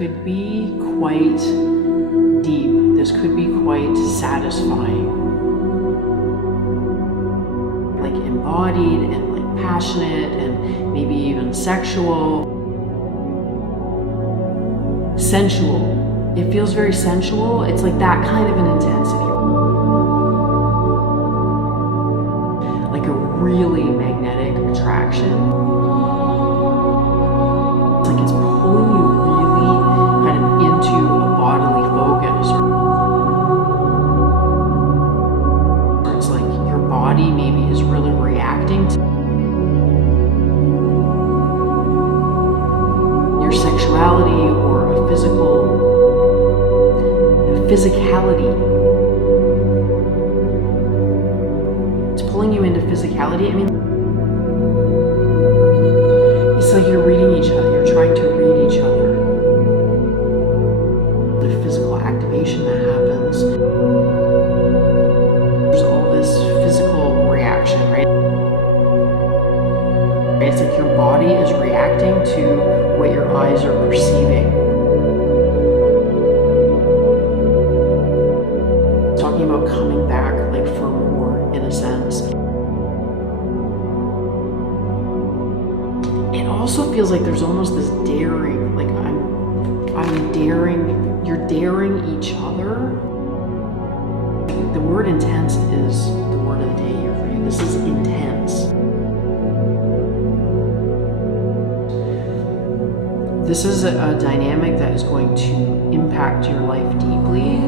could be quite deep. This could be quite satisfying. Like embodied and like passionate and maybe even sexual. Sensual. It feels very sensual. It's like that kind of an intensity. Like a really magnetic attraction. It's like it's pulling you really kind of into a bodily focus. Or it's like your body maybe is really reacting to your sexuality or a physicality. It's pulling you into physicality. I mean, it's like you're reading each other. You're trying to read each other. The physical activation that happens. There's all this physical reaction, right? It's like your body is reacting to what your eyes are perceiving. Talking about coming back, like for more, in a sense. It also feels like there's almost this daring, like I'm daring, you're daring each other. The word intense is the word of the day here for you. This is intense. This is a dynamic that is going to impact your life deeply.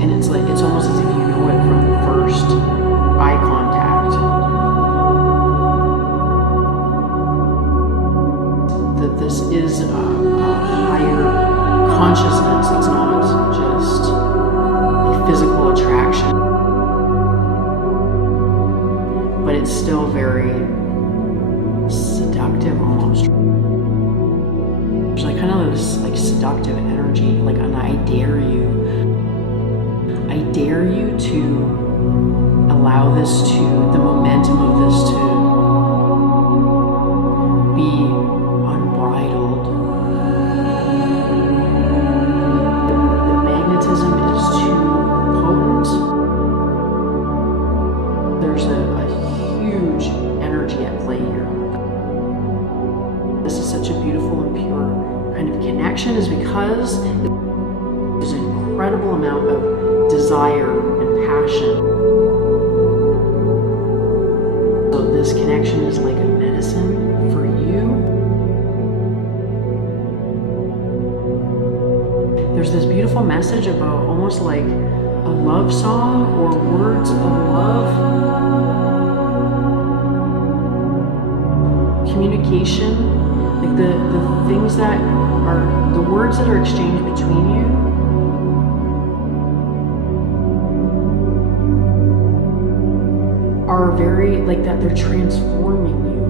And it's like, it's almost as if you know it from the first eye contact. That this is a higher consciousness. It's not just a physical attraction. But it's still very seductive almost. There's like kind of this like seductive energy, like an I dare you. I dare you to allow this to, the momentum of this to be unbridled. The magnetism is too potent. There's a huge energy at play here. This is such a beautiful and pure kind of connection, is because there's an incredible amount of desire and passion. So this connection is like a medicine for you. There's this beautiful message about almost like a love song or words of love. Communication, like the things that are, the words that are exchanged between you are very, like that they're transforming you.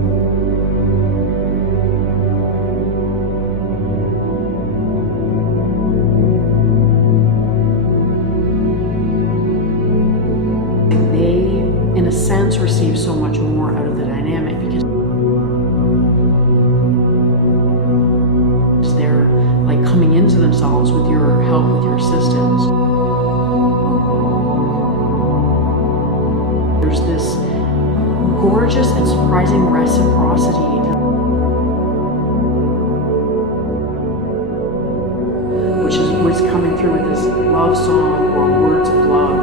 They, in a sense, receive so much more out of the dynamic because they're like coming into themselves with your help, with your assistance. There's this gorgeous and surprising reciprocity, which is what's coming through with this love song or words of love.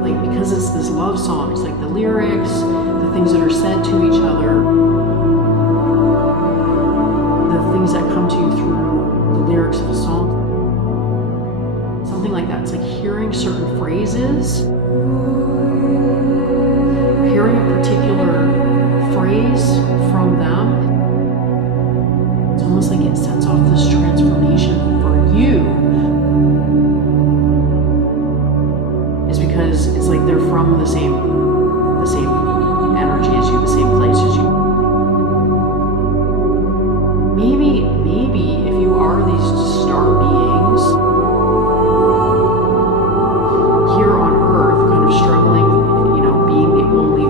Like, because it's this love song, it's like the lyrics, the things that are said to each other, the things that come to you through the lyrics of a song. Something like that. It's like hearing certain phrases, hearing a particular phrase from them. It's almost like it sets off this transformation for you. It's because it's like they're from the same energy as you, the same place as you. Maybe if you are these star beings here on Earth, kind of struggling, being the only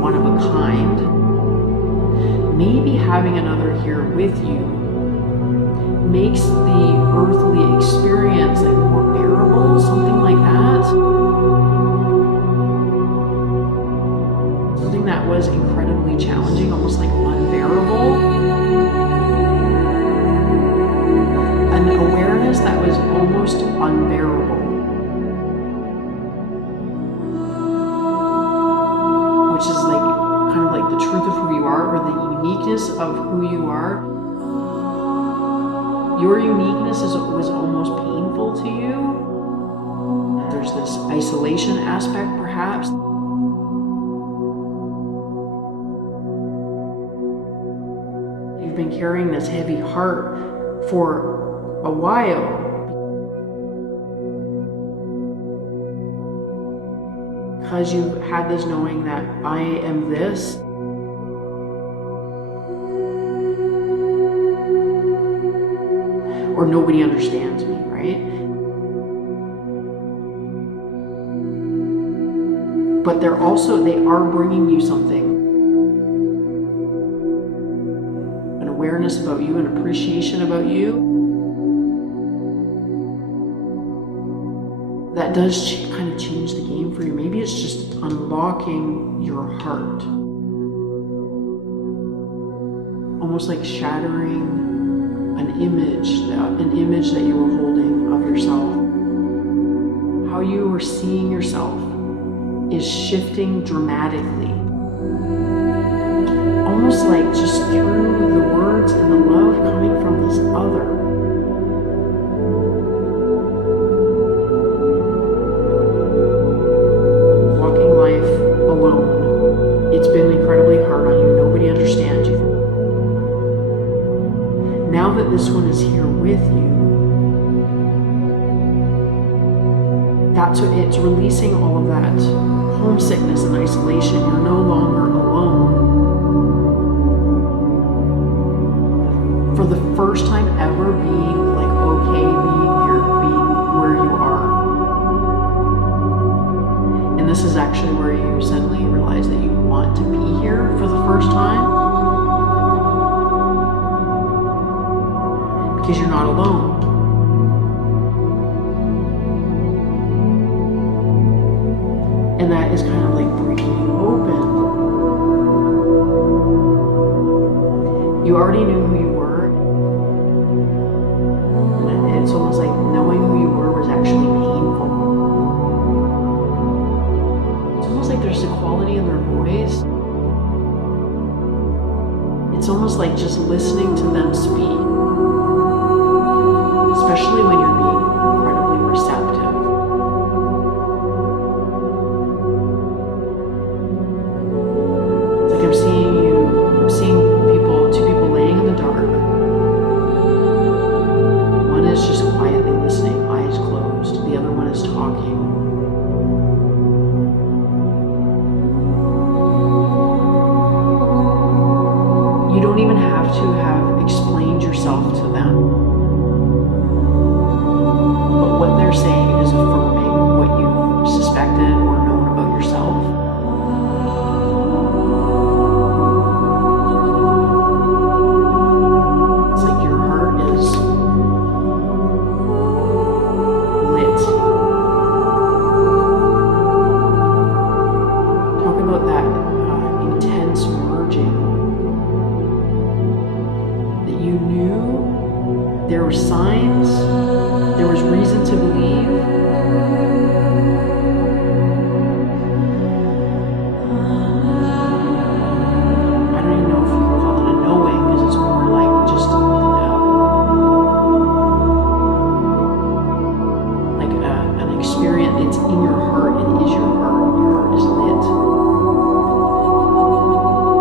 one of a kind, here with you makes the earthly experience like more bearable, something like that. Something that was incredibly challenging, almost like unbearable. An awareness that was almost unbearable. Which is like kind of like the truth of who you are, or the uniqueness of who you are. Your uniqueness was almost painful to you. There's this isolation aspect, perhaps. You've been carrying this heavy heart for a while. Because you had this knowing that I am this. Or nobody understands me, right? But they are bringing you something. An awareness about you, an appreciation about you. That does kind of change the game for you. Maybe it's just unlocking your heart. Almost like shattering an image that you were holding of yourself. How you were seeing yourself is shifting dramatically. Almost like just through the words and the love coming from this other. Walking life alone. It's been incredibly hard on you. Nobody understands you. Now that this one is here with you, it's releasing all of that homesickness and isolation. You're no longer alone. For the first time ever, being like okay, being here, being where you are. And this is actually where you suddenly realize that you want to be here for the first time. Because you're not alone. And that is kind of like breaking you open. You already knew who you were. And it's almost like knowing who you were was actually painful. It's almost like there's a quality in their voice. It's almost like just listening to them speak. Especially when you're being incredibly receptive. It's like I'm seeing two people laying in the dark. One is just quietly listening, eyes closed. The other one is talking. You don't even have to have explained yourself to them. What they're saying is affirming what you suspected or known about yourself. It's like your heart is lit. Talk about that intense merging. That you knew there were signs. There was reason to believe. I don't even know if you can call it a knowing, because it's more like just like an experience. It's in your heart. It is your heart. Your heart is lit.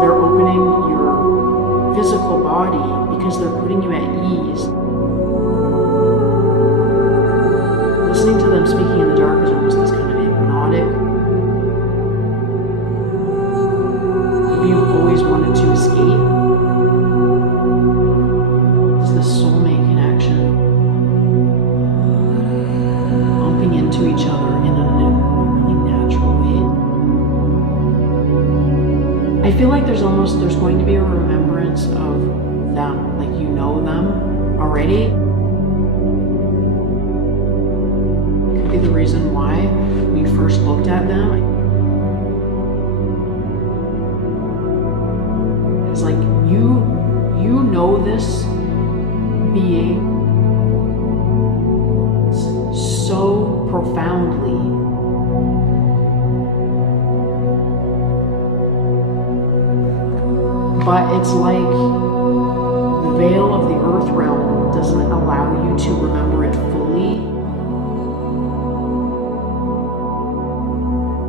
They're opening your physical body because they're putting you at ease. Listening to them speaking in the dark is almost this kind of hypnotic. Maybe you've always wanted to escape. It's this soulmate connection. Bumping into each other in a really natural way. I feel like there's going to be a remembrance of them, like you know them already. It could be the reason why we first looked at them. It's like you know this being so profoundly. But it's like the veil of the earth realm doesn't allow you to remember it fully.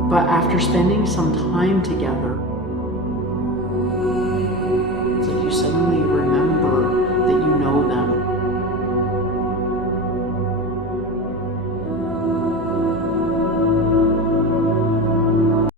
But after spending some time together,